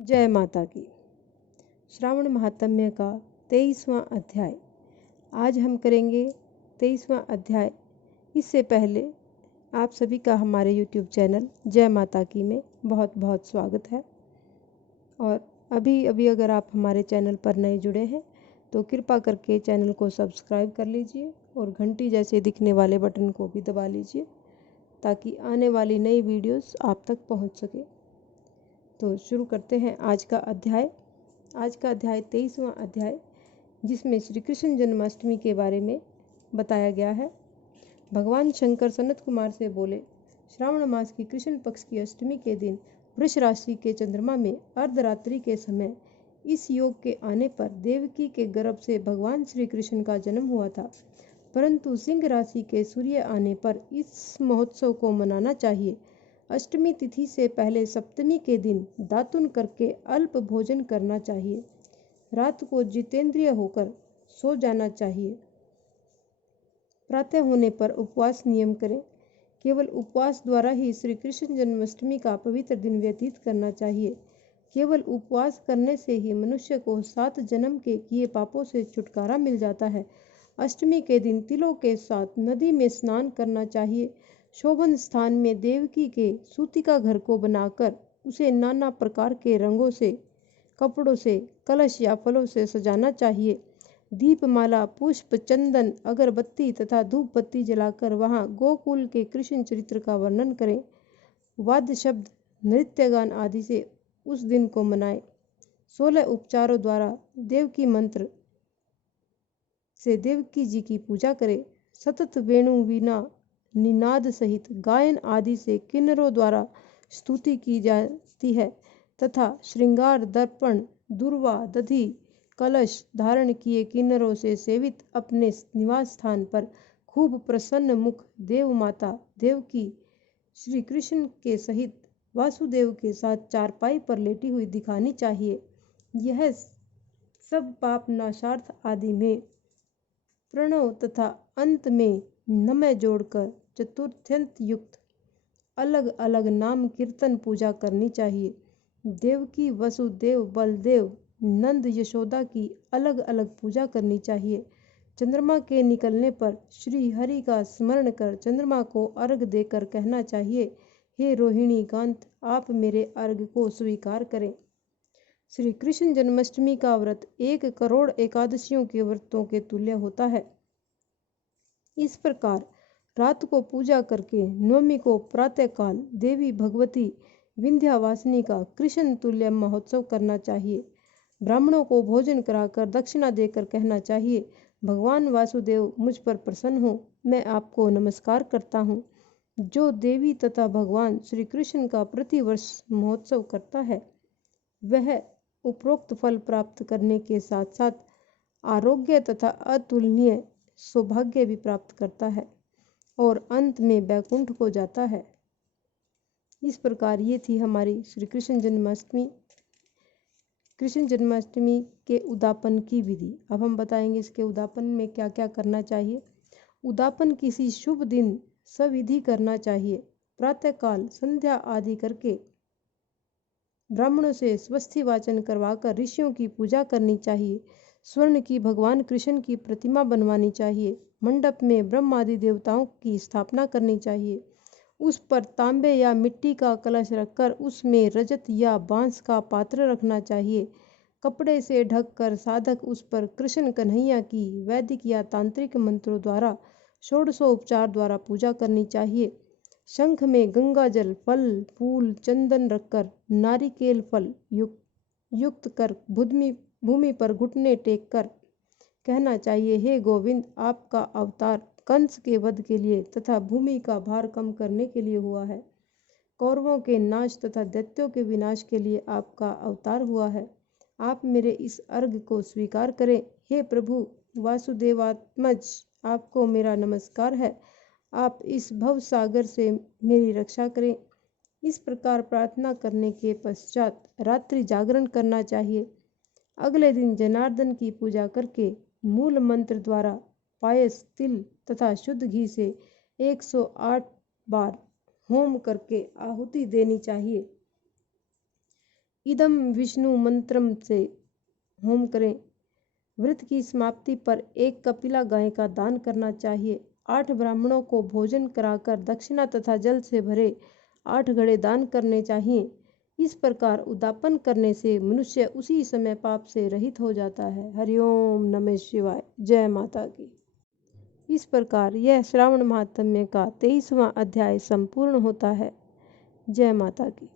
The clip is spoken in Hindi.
जय माता की। श्रावण महात्म्य का 23वां अध्याय आज हम करेंगे। 23वां अध्याय। इससे पहले आप सभी का हमारे YouTube चैनल जय माता की में बहुत बहुत स्वागत है। और अभी अगर आप हमारे चैनल पर नए जुड़े हैं तो कृपा करके चैनल को सब्सक्राइब कर लीजिए और घंटी जैसे दिखने वाले बटन को भी दबा लीजिए ताकि आने वाली नई वीडियोस आप तक पहुंच सके। तो शुरू करते हैं आज का अध्याय। आज का अध्याय 23वां अध्याय, जिसमें श्री कृष्ण जन्माष्टमी के बारे में बताया गया है। भगवान शंकर सनत कुमार से बोले, श्रावण मास की कृष्ण पक्ष की अष्टमी के दिन वृष राशि के चंद्रमा में अर्धरात्रि के समय इस योग के आने पर देवकी के गर्भ से भगवान श्री कृष्ण का जन्म हुआ था। परंतु सिंह राशि के सूर्य आने पर इस महोत्सव को मनाना चाहिए। अष्टमी तिथि से पहले सप्तमी के दिन दातुन करके अल्प भोजन करना चाहिए। रात को जितेंद्रिय होकर सो जाना चाहिए। प्रातः होने पर उपवास नियम करें। केवल उपवास द्वारा ही श्री कृष्ण जन्माष्टमी का पवित्र दिन व्यतीत करना चाहिए। केवल उपवास करने से ही मनुष्य को 7 जन्म के किए पापों से छुटकारा मिल जाता है। अष्टमी के दिन तिलों के साथ नदी में स्नान करना चाहिए। शोभन स्थान में देवकी के सूतिका घर को बनाकर उसे नाना प्रकार के रंगों से, कपड़ों से, कलश या फलों से सजाना चाहिए। दीपमाला, पुष्प, चंदन, अगरबत्ती तथा धूप बत्ती जलाकर वहां गोकुल के कृष्ण चरित्र का वर्णन करें। वाद्य शब्द, नृत्य गान आदि से उस दिन को मनाएं। 16 उपचारों द्वारा देवकी मंत्र से देवकी जी की पूजा करें। सतत वेणु वीणा निनाद सहित गायन आदि से किन्नरों द्वारा स्तुति की जाती है तथा श्रृंगार, दर्पण, दुर्वा, दधि, कलश धारण किए किन्नरों से सेवित अपने निवास स्थान पर खूब प्रसन्न मुख देव माता देवकी श्री कृष्ण के सहित वासुदेव के साथ चारपाई पर लेटी हुई दिखानी चाहिए। यह सब पाप नाशार्थ आदि में प्रणव तथा अंत में नमः जोड़कर चतुर्थ्यंत युक्त अलग अलग नाम कीर्तन पूजा करनी चाहिए। देवकी, वसुदेव, बलदेव, नंद, यशोदा की अलग अलग पूजा करनी चाहिए। चंद्रमा के निकलने पर श्री हरि का स्मरण कर चंद्रमा को अर्घ देकर कहना चाहिए, हे रोहिणी कांत, आप मेरे अर्घ को स्वीकार करें। श्री कृष्ण जन्माष्टमी का व्रत 1 करोड़ एकादशियों के व्रतों के तुल्य होता है। इस प्रकार रात को पूजा करके नवमी को प्रातःकाल देवी भगवती विंध्यावासिनी का कृष्ण तुल्य महोत्सव करना चाहिए। ब्राह्मणों को भोजन कराकर दक्षिणा देकर कहना चाहिए, भगवान वासुदेव मुझ पर प्रसन्न हो, मैं आपको नमस्कार करता हूँ। जो देवी तथा भगवान श्री कृष्ण का प्रतिवर्ष महोत्सव करता है वह उपरोक्त फल प्राप्त करने के साथ साथ आरोग्य तथा अतुलनीय सौभाग्य भी प्राप्त करता है और अंत में वैकुंठ को जाता है। इस प्रकार ये थी हमारी श्री कृष्ण जन्माष्टमी के उद्यापन की विधि। अब हम बताएंगे इसके उद्यापन में क्या क्या करना चाहिए। उद्यापन किसी शुभ दिन सविधि करना चाहिए। प्रातःकाल संध्या आदि करके ब्राह्मणों से स्वस्ति वाचन करवाकर ऋषियों की पूजा करनी चाहिए। स्वर्ण की भगवान कृष्ण की प्रतिमा बनवानी चाहिए। मंडप में ब्रह्म आदि देवताओं की स्थापना करनी चाहिए। उस पर तांबे या मिट्टी का कलश रखकर उसमें रजत या बांस का पात्र रखना चाहिए। कपड़े से ढककर साधक उस पर कृष्ण कन्हैया की वैदिक या तांत्रिक मंत्रों द्वारा षोडशोपचार द्वारा पूजा करनी चाहिए। शंख में गंगा जल, फल, फूल, चंदन रखकर नारिकेल फल युक्त कर भूमि पर घुटने टेक कर कहना चाहिए, हे गोविंद, आपका अवतार कंस के वध के लिए तथा भूमि का भार कम करने के लिए हुआ है। कौरवों के नाश तथा दैत्यों के विनाश के लिए आपका अवतार हुआ है। आप मेरे इस अर्घ को स्वीकार करें। हे प्रभु वासुदेवात्मज, आपको मेरा नमस्कार है। आप इस भव सागर से मेरी रक्षा करें। इस प्रकार प्रार्थना करने के पश्चात रात्रि जागरण करना चाहिए। अगले दिन जनार्दन की पूजा करके मूल मंत्र द्वारा पायस, तिल तथा शुद्ध घी से 108 बार होम करके आहुति देनी चाहिए। इदम विष्णु मंत्रम से होम करें। व्रत की समाप्ति पर एक कपिला गाय का दान करना चाहिए। 8 ब्राह्मणों को भोजन कराकर दक्षिणा तथा जल से भरे 8 घड़े दान करने चाहिए। इस प्रकार उद्यापन करने से मनुष्य उसी समय पाप से रहित हो जाता है। हरिओम नमः शिवाय। जय माता की। इस प्रकार यह श्रावण महात्म्य का 23वां अध्याय संपूर्ण होता है। जय माता की।